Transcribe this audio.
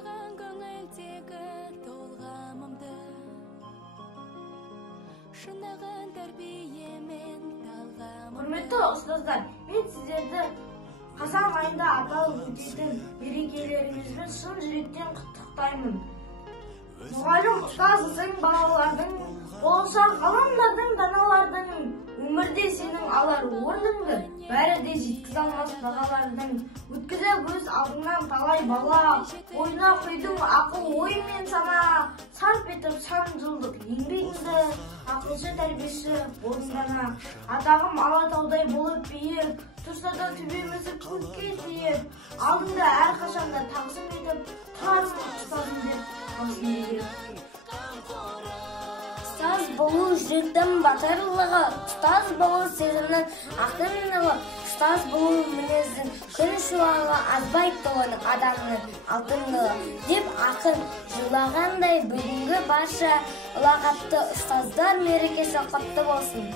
Саған көңілдегі толғамымды шынаған тәрбиемен талғамымды. Құрметті ұстаздар, мен сіздерді қазан айында аталып өтетін мерекелеріңізбен шын жүректен құттықтаймын. Мұғалім, ұстаз, сен балалардың, болашақ ғалымдардың, даналардың өмірде сенің алар орныңды, бәрі де жеткізе алмас бағалардың. Өткізіп өз алдыңнан талай бала, ойына құйдың ақыл ой мен сана, сарп етіп сан жылдық еңбегіңді, ақылшы тәрбиеші орындана. Атағым Алатаудай болып биік, тұрса да төбемізді көкке тиіп, алдыңда әрқашанда тағзым етіп, тұрармын ұстазым деп Ұстаз болу жүректің батырлығы, ұстаз болу сезімнің ақындығы, ұстаз болу мінездің күн шуағы азбайды оның адамның алтындығы деп ақын жырлағандай бүгінгі барша ұлағатты ұстаздар мерекесі құтты болсын.